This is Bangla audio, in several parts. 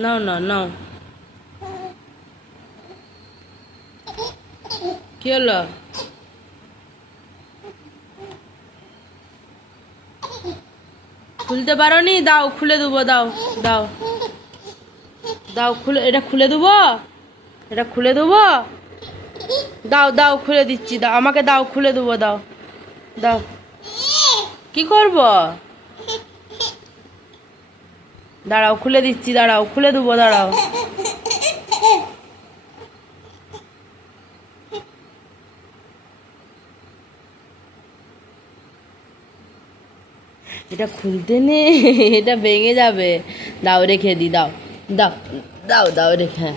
নাও নাও নাও। কি হলো? খুলতে পারোনি? দাও, খুলে দেবো। দাও দাও দাও, খুলে, এটা খুলে দেবো, এটা খুলে দেবো। দাও দাও, খুলে দিচ্ছি। দাও আমাকে, দাও, খুলে দেবো। দাও দাও। কি করব? দাঁড়াও, খুলে দিচ্ছি। দাঁড়াও, খুলে দেবো। দাঁড়াও। এটা খুলতে নেই, এটা ভেঙে যাবে। দাও, রেখে দি। দাও দাও দাও দাও, রেখে। হ্যাঁ,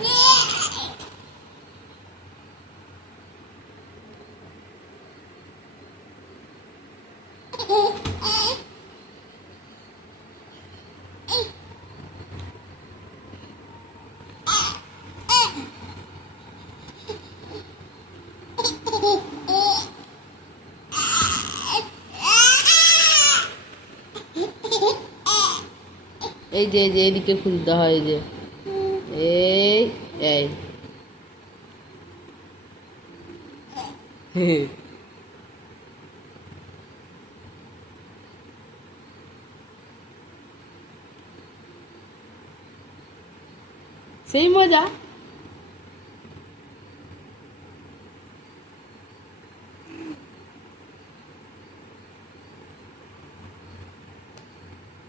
এই যে, এই যে, এদিকে খুলতে হয়। এই যে, এই এই সেই মজা।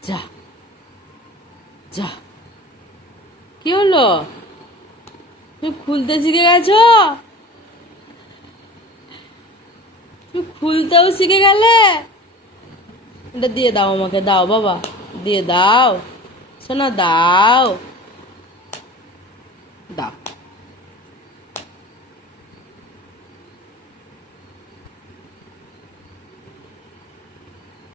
যা যা। কি হলো? তুমি খুলতে শিখে গেছো? তুমি খুলতেও শিখে গেলে? এটা দিয়ে দাও আমাকে। দাও বাবা, দিয়ে দাও। শোনা, দাও দাও।